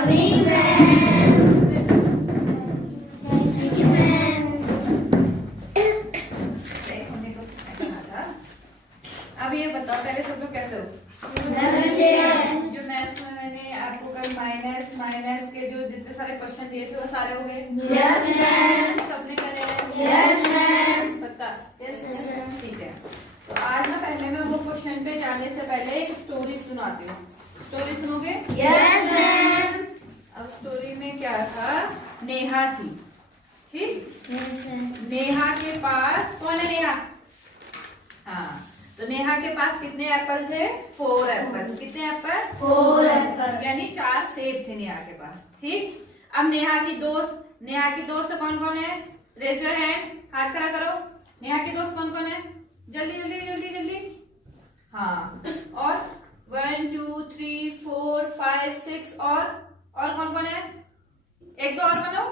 Morning ma'am. अब ये बताओ पहले सब लोग कैसे हो? जो मैथ्स में मैंने आपको कल माइनस माइनस के जो जितने सारे क्वेश्चन दिए थे वो सारे हो गए? Yes ma'am. सबने करे? Yes ma'am. पक्का? Yes ma'am. ठीक है, तो आज ना पहले मैं वो क्वेश्चन पे जाने से पहले एक स्टोरी सुनाती हूँ। स्टोरी सुनोगे? Yes ma'am. अब स्टोरी में क्या था, नेहा थी, ठीक? Yes ma'am. नेहा के पास, कौन है नेहा? हाँ, तो नेहा के पास कितने एप्पल थे? 4 एप्पल। कितने एप्पल? 4 एप्पल। यानी 4 सेब थे नेहा के पास, ठीक? अब नेहा की दोस्त कौन कौन है? रेज योर हैंड, हाथ खड़ा करो। नेहा के दोस्त कौन कौन है? जल्दी जल्दी जल्दी जल्दी। हाँ, और 1 2 3 4 5 6 और कौन कौन है? एक दो और बनो,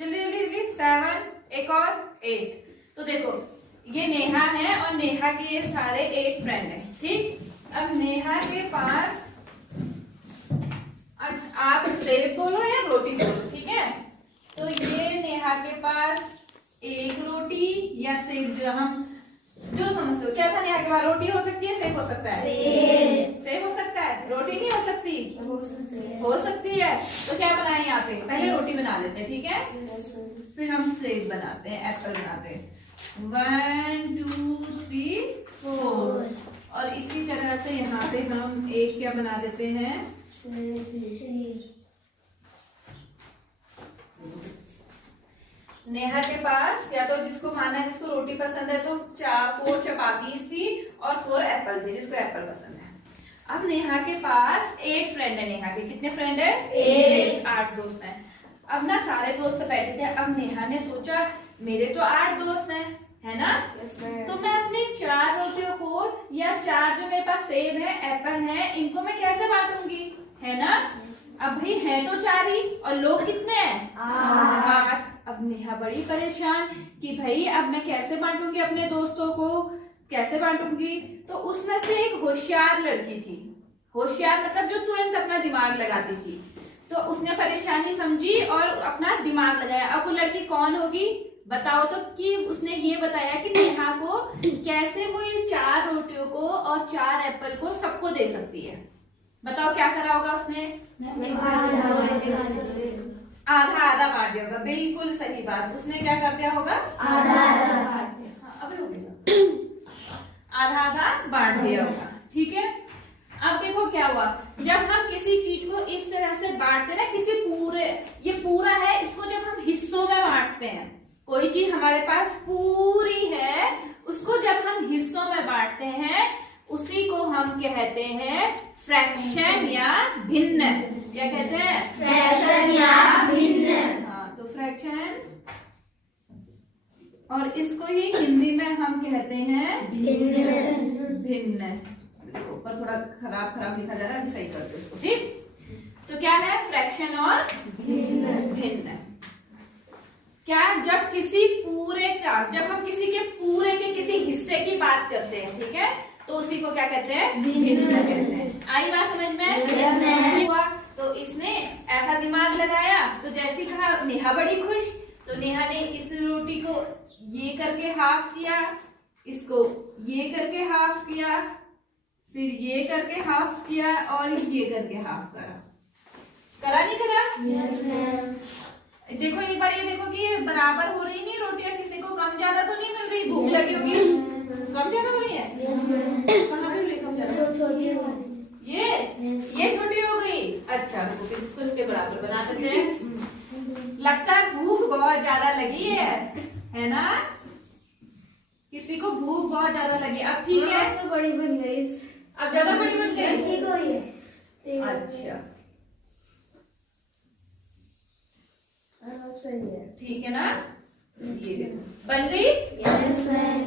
जल्दी जल्दी जल्दी। 7, एक और 8। तो देखो ये नेहा है और नेहा के ये सारे 8 फ्रेंड हैं, ठीक? अब नेहा के पास, आप सेब बोलो या रोटी बोलो, ठीक है? तो ये नेहा के पास एक रोटी या सेब, हम जो समझते हो। क्या था नेहा के पास? रोटी हो सकती है, सेब हो सकता है? सेब हो सकता है, रोटी नहीं हो सकती? हो सकती है। तो क्या बनाए यहाँ पे? पहले रोटी बना लेते हैं, ठीक है? फिर हम सेब बनाते हैं, एप्पल बनाते हैं। 1 2 3 4। और इसी तरह से यहाँ पे हम एक क्या बना देते हैं? नेहा के पास या तो जिसको माना जिसको रोटी पसंद है तो 4 चपातीस थी और 4 एप्पल थे, जिसको एप्पल पसंद है। अब नेहा के पास 8 फ्रेंड है। नेहा के कितने फ्रेंड है? 8 दोस्त हैं। अब ना सारे दोस्त बैठे थे। अब नेहा ने सोचा मेरे तो 8 दोस्त हैं, है ना? तो मैं अपनी 4 रोटियों को या 4 जो मेरे पास सेब है, एप्पल है, इनको मैं कैसे बांटूंगी, है ना? अब भाई है तो 4 ही और लोग कितने हैं? 8। अब नेहा बड़ी परेशान कि भाई अब मैं कैसे बांटूंगी अपने दोस्तों को, कैसे बांटूंगी? तो उसमें से एक होशियार लड़की थी। होशियार मतलब जो तुरंत अपना दिमाग लगाती थी। तो उसने परेशानी समझी और अपना दिमाग लगाया। अब वो लड़की कौन होगी बताओ तो? कि उसने ये बताया कि नेहा को कैसे वो ये 4 रोटियों को और 4 एप्पल को सबको दे सकती है। बताओ क्या करा होगा उसने? आधा आधा बांट दिया होगा। बिल्कुल सही बात। उसने क्या कर दिया होगा? आधा आधा बांट दिया। हाँ, आधा आधा बांट दिया होगा, ठीक है? अब देखो क्या हुआ, जब हम किसी चीज को इस तरह से बांटते हैं ना, किसी पूरे, ये पूरा है, इसको जब हम हिस्सों में बांटते हैं, कोई चीज हमारे पास पूरी है, उसको जब हम हिस्सों में बांटते हैं, उसी को हम कहते हैं फ्रैक्शन या भिन्न। क्या कहते हैं? फ्रैक्शन या भिन्न। हाँ, तो फ्रैक्शन, और इसको ही हिंदी में हम कहते हैं भिन्न। देखो ऊपर थोड़ा खराब लिखा जा रहा है, अभी सही करते हैं इसको, ठीक? तो क्या है? फ्रैक्शन और भिन्न। क्या? जब हम किसी के पूरे के किसी हिस्से की बात करते हैं, ठीक है, तो उसी को क्या कहते हैं? भिन्न कहते हैं। आई बात समझ में? हुआ तो इसने ऐसा दिमाग लगाया, तो जैसे कहा नेहा बड़ी खुश, तो नेहा ने इस रोटी को ये करके हाफ किया, इसको ये करके हाफ किया, फिर ये करके हाफ किया और ये करके हाफ करा नहीं करा? Yes ma'am. देखो एक बार ये देखो कि ये बराबर हो रही नहीं रोटियां, किसी को कम ज्यादा तो नहीं मिल रही? भूख लगी होगी, कम ज्यादा हो रही है? कहाँ पे कम ज्यादा? छोटी ये छोटी हो गई। अच्छा, तो फिर इसको इसके बराबर बना देते हैं। लगता है भूख बहुत ज्यादा लगी है ना? किसी को भूख बहुत ज्यादा लगी। अब ठीक है, तो बड़ी बन गई। अब ज्यादा बड़ी बन गई। ठीक हो ये। अच्छा, सही है, ठीक है ना? ये देखो बन गई। Yes ma'am.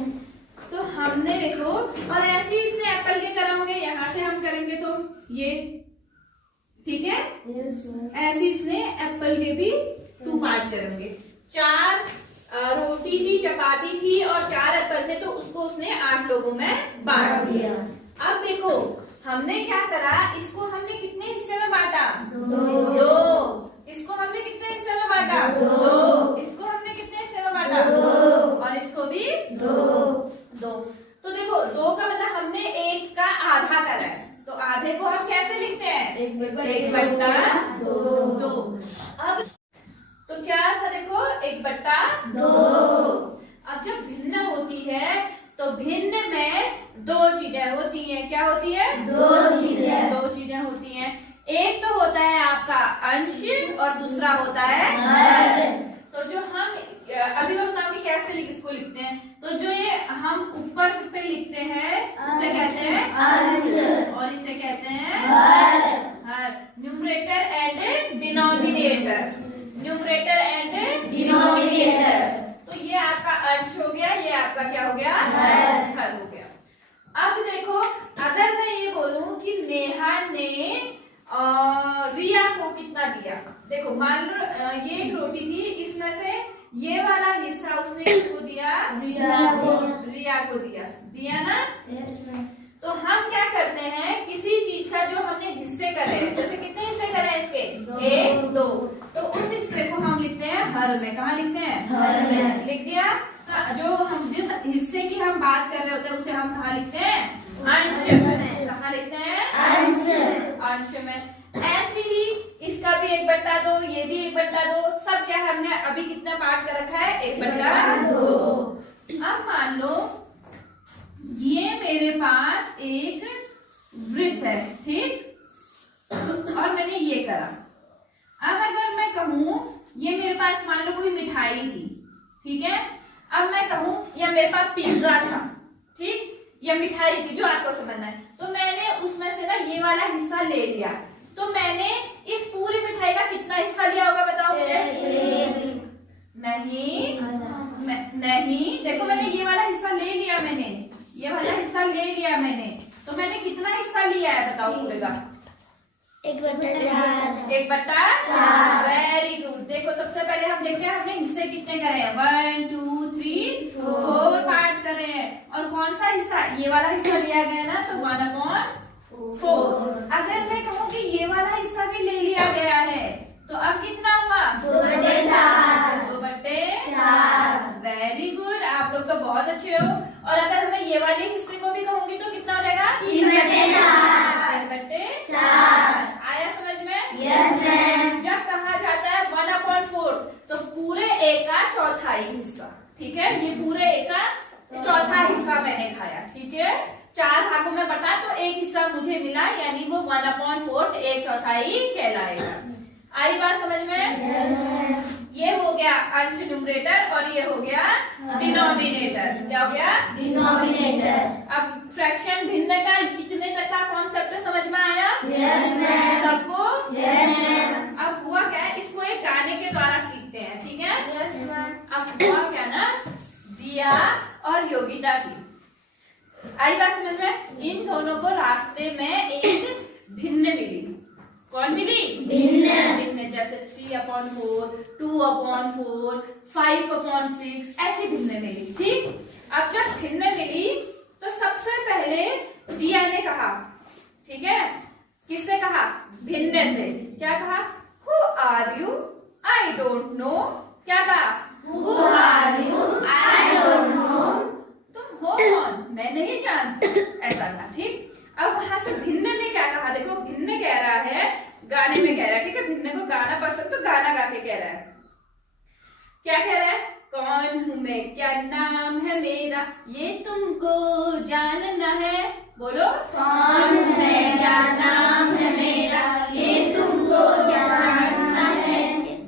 तो हमने देखो, और ऐसे ही इसने एप्पल के करे होंगे, यहाँ से हम करेंगे तो ये, ठीक है? Yes ma'am. ऐसे इसने एप्पल के भी 2 पार्ट करेंगे। 4 रोटी थी, चपाती थी और 4 एप्पल थे, तो उसको उसने 8 लोगों में बांट दिया। अब देखो हमने क्या करा, इसको हमने कितने हिस्से में बांटा? 2 1 बट्टा 2। अब तो क्या था देखो 1 बट्टा 2। अब जब भिन्न होती है तो भिन्न में 2 चीजें होती हैं। क्या होती है? 2 चीजें होती हैं। एक तो होता है आपका अंश और दूसरा होता है हर। तो जो हम अभी मैं बताऊंगी कैसे इसको लिखते हैं। तो जो ये हम ऊपर पे लिखते हैं उसे कहते हैं अंश और इसे कहते हैं हर। Numerator and denominator. Numerator and denominator. तो ये आपका अंश हो गया, ये आपका क्या हो गया? हर हो गया। अब देखो अगर मैं ये बोलूं कि नेहा ने रिया को कितना दिया। देखो मान लो ये एक रोटी थी, इसमें से ये वाला हिस्सा उसने किसको दिया? रिया को दिया ना। तो हम क्या करते हैं, किसी चीज का जो हमने हिस्से करे, जैसे कितने हिस्से करे इसके? 1 2। तो उस हिस्से को हम लिखते हैं हर में। कहाँ लिखते हैं? हर में। लिख दिया। जो हम जिस हिस्से की हम बात कर रहे होते हैं उसे हम कहाँ लिखते हैं? अंश में। कहाँ लिखते हैं? अंश में। ऐसे ही इसका भी 1 बट्टा 2, ये भी 1 बट्टा 2। सब क्या हमने अभी कितना पार्ट कर रखा है? 1 बट्टा 2। अब मान लो ये मेरे पास एक वृत्त है, ठीक, और मैंने ये करा। अब अगर मैं कहूं ये मेरे पास मान लो कोई मिठाई थी, ठीक है। अब मैं कहूं या मेरे पास पिज्जा था, ठीक, या मिठाई थी, जो आपको समझना है। तो मैंने उसमें से ना ये वाला हिस्सा ले लिया। तो मैंने इस पूरी मिठाई का कितना हिस्सा लिया होगा बताओ मुझे? नहीं, देखो मैंने ये वाला हिस्सा ले लिया, ये वाला हिस्सा ले लिया मैंने। तो मैंने कितना हिस्सा लिया है बताओ पूरे का? 1 बट्टा 4। 1 बट्टा 4। Very good. देखो सबसे पहले हम देखते हैं हमने हिस्से कितने करे हैं। 1 2 3 4 पार्ट करे हैं। और कौन सा हिस्सा? ये वाला हिस्सा लिया गया ना, तो 1/4। अगर मैं कहूँ कि ये वाला हिस्सा भी ले लिया गया है तो अब कितना हुआ? 2 बट्टे 4। 2 बट्टे 4। वेरी गुड, आप लोग तो बहुत अच्छे हो। और अगर मैं ये वाले हिस्से को भी कहूंगी तो कितना हो जाएगा? 3 बट्टे 4। 3 बट्टे 4। आया समझ में? Yes ma'am. जब कहा जाता है 1/4 तो पूरे A का चौथाई हिस्सा, ठीक है। ये पूरे A का चौथा हिस्सा मैंने खाया, ठीक है। 4 भागों में बटा तो एक हिस्सा मुझे मिला, यानी वो 1/4 1 चौथाई कहलाएगा। आई बात समझ में? ये हो गया अंश न्यूमरेटर और ये हो गया डिनोमिनेटर। क्या हो गया? डिनोमिनेटर। अब फ्रैक्शन भिन्न का कितने तक का कॉन्सेप्ट समझ में आया? Yes ma'am. सबको? Yes ma'am. अब हुआ क्या है, इसको एक गाने के द्वारा सीखते हैं, ठीक है? Yes ma'am. अब हुआ क्या ना, दिया और योगिता की आई बात समझ में? इन दोनों को रास्ते में एक भिन्न मिली। कौन मिली? भिन्न। जैसे 3/4, 2/4, 5/6 ऐसी भिन्न मिली, ठीक। अब जब भिन्न मिली तो सबसे पहले दिया ने कहा, ठीक है, किससे कहा? भिन्न से। क्या कहा? Who are you? I don't know। क्या कहा? Who are you? I don't know। तुम हो कौन? मैं नहीं जानती। ऐसा था, ठीक। अब वहां से भिन्न ने क्या कहा? देखो भिन्न कह रहा है, गाने में कह रहा है, ठीक है। भिन्न को गाना पसंद, तो गाना गा के कह रहा है। क्या कह रहा है? कौन हूँ मैं, क्या नाम है मेरा, ये तुमको जानना है। बोलो। कौन हूँ मैं, क्या नाम है मेरा, ये तुमको जानना है।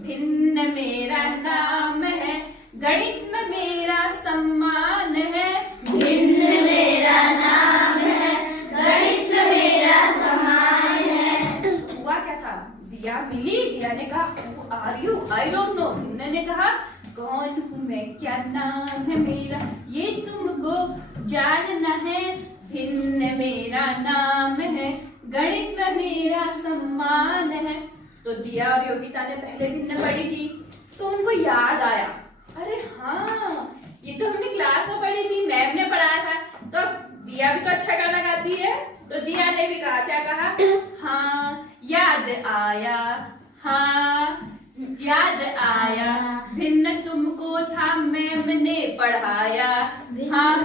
भिन्न मेरा नाम है, गणित में मेरा सम्मान है। भिन्न मेरा नाम है, गणित में मेरा सम्मान है। हुआ क्या था? दिया मिली, दिया ने कहा Who are you? I don't know। भिन्न ने कहा कौन हूँ मैं, क्या नाम है मेरा, ये तुमको जानना है। भिन्न मेरा नाम है, गणित में मेरा सम्मान है। तो दिया और योगिता ने पहले भिन्न पढ़ी थी, तो उनको याद आया, अरे हाँ ये तो हमने क्लास में पढ़ी थी, मैम ने पढ़ाया था। तो दिया भी तो अच्छा गाना गाती है, तो दिया ने भी कहा, क्या कहा? हाँ याद आया, हाँ याद आया, भिन्न तुमको था मैम ने पढ़ाया। हाँ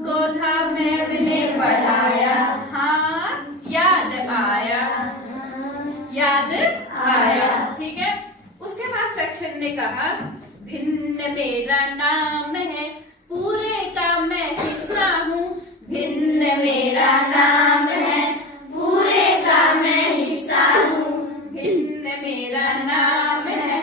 को था मैम ने पढ़ाया, हाँ याद आया। याद आया। ठीक है, उसके बाद फ्रैक्शन ने कहा भिन्न मेरा नाम है, पूरे का मैं हिस्सा हूँ। भिन्न मेरा नाम है, पूरे का मैं हिस्सा हूँ। भिन्न मेरा नाम है,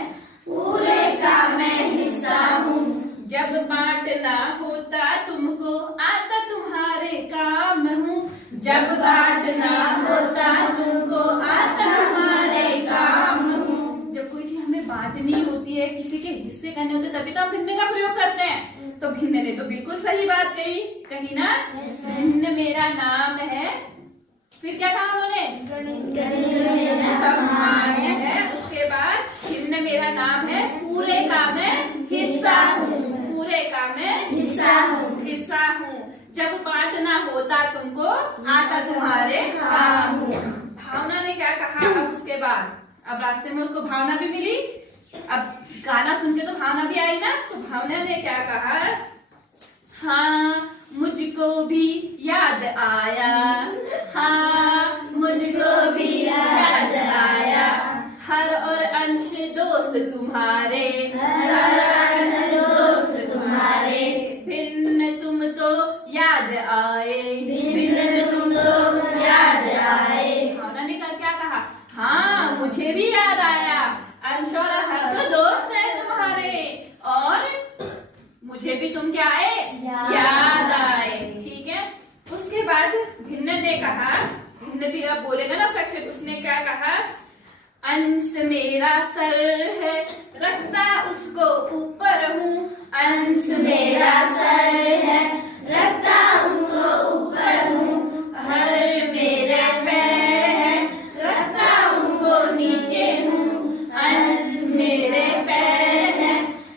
पूरे का मैं हिस्सा हूँ। जब बांटना होता तुमको आता तुम्हारे काम हूँ। जब बांटना होता तुमको आता तुम्हारे काम हूँ। जब कोई चीज हमें बांटनी होती है, किसी के हिस्से करने होते, तभी तो हम भिन्न का प्रयोग करते हैं। तो भिन्न ने तो बिल्कुल सही बात कही ना। भिन्न मेरा नाम है, फिर क्या कहा उन्होंने? सामान्य है। उसके बाद भिन्न मेरा नाम है, पूरे का मैं हिस्सा हूँ। पूरे का मैं हिस्सा हूँ। जब बांटना होता तुमको आता तुम्हारे काम हूँ। भावना ने क्या कहा अब उसके बाद? अब रास्ते में उसको भावना भी मिली, अब गाना सुन के तो भावना भी आई ना। तो भावना ने क्या कहा? हाँ मुझको भी याद आया, हाँ मुझको भी याद आया, हर और अंश दोस्त तुम्हारे, हर अंश दोस्त तुम्हारे, भिन्न तुम तो याद आए, भिन्न तुम तो याद आए। भावना ने क्या कहा? हाँ मुझे भी याद आया, अंश और हर तो दोस्त है तुम्हारे, और मुझे भी तुम क्या आए? याद आए। ठीक है, उसके बाद भिन्न ने कहा, भिन्न भी अब बोलेगा ना फ्रैक्शन, उसने क्या कहा? अंश मेरा सर है, रखता उसको ऊपर हूँ। अंश मेरा सर है, रखता उसको ऊपर हूँ। हर मेरे पैर है, रखता उसको नीचे हूँ। अंश मेरे पैर है,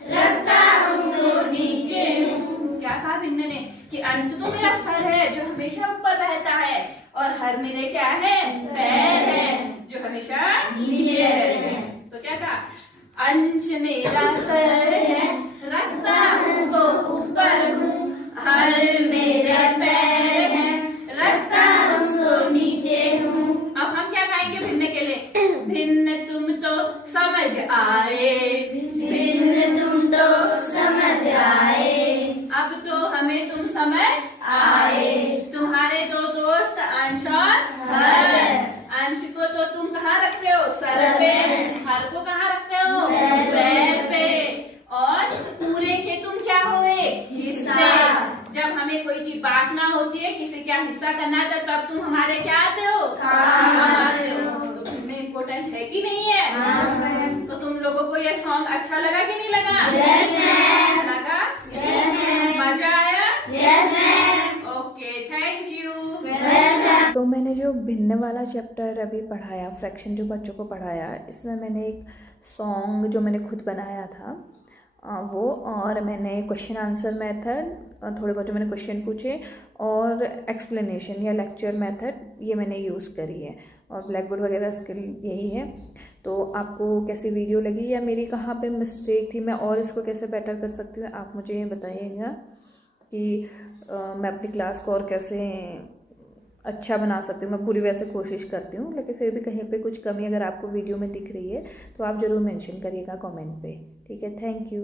रखता उसको नीचे हूँ। क्या कहा भिन्न ने? कि अंश तो मेरा सर है जो हमेशा ऊपर रहता है, और हर मेरे क्या है? पैर है जो हमेशा नीचे रहते हैं। तो क्या कहा? अंश मेरा सर है, रखता उसको ऊपर हूँ। हर मेरे पैर है, रखता उसको नीचे हूँ। अब हम क्या गाएंगे भिन्न के लिए? भिन्न तुम तो समझ आए, भिन्न तुम तो समझ आए। अब तो हमें तुम समझ आए। तुम्हारे दो दोस्त अंश और हर। अंश को तो तुम कहाँ रखते हो? सर पे। हर को कहाँ रखते हो? पैर पे। और पूरे के तुम क्या हुए? हिस्से। जब हमें कोई चीज बांटना होती है, किसी का हिस्सा करना है, तब तुम हमारे क्या आते हो? काम आते हो। तो कितने इम्पोर्टेंट है कि नहीं है? तो तुम लोगों को ये सॉन्ग अच्छा लगा कि नहीं लगा? लगा? मजा आया? Okay, thank you. तो मैंने जो भिन्न वाला चैप्टर अभी पढ़ाया, फ्रैक्शन जो बच्चों को पढ़ाया, इसमें मैंने एक सॉन्ग जो मैंने खुद बनाया था वो, और मैंने क्वेश्चन आंसर मेथड, थोड़े बहुत जो मैंने क्वेश्चन पूछे, और एक्सप्लेनेशन या लेक्चर मेथड ये मैंने यूज़ करी है, और ब्लैक बोर्ड वगैरह इसके यही है। तो आपको कैसी वीडियो लगी, या मेरी कहाँ पे मिस्टेक थी, मैं और इसको कैसे बेटर कर सकती हूँ, आप मुझे ये बताइएगा कि मैं अपनी क्लास को और कैसे अच्छा बना सकती हूँ। मैं पूरी वैसे कोशिश करती हूँ, लेकिन फिर भी कहीं पे कुछ कमी अगर आपको वीडियो में दिख रही है तो आप ज़रूर मेंशन करिएगा कमेंट पे। ठीक है, थैंक यू।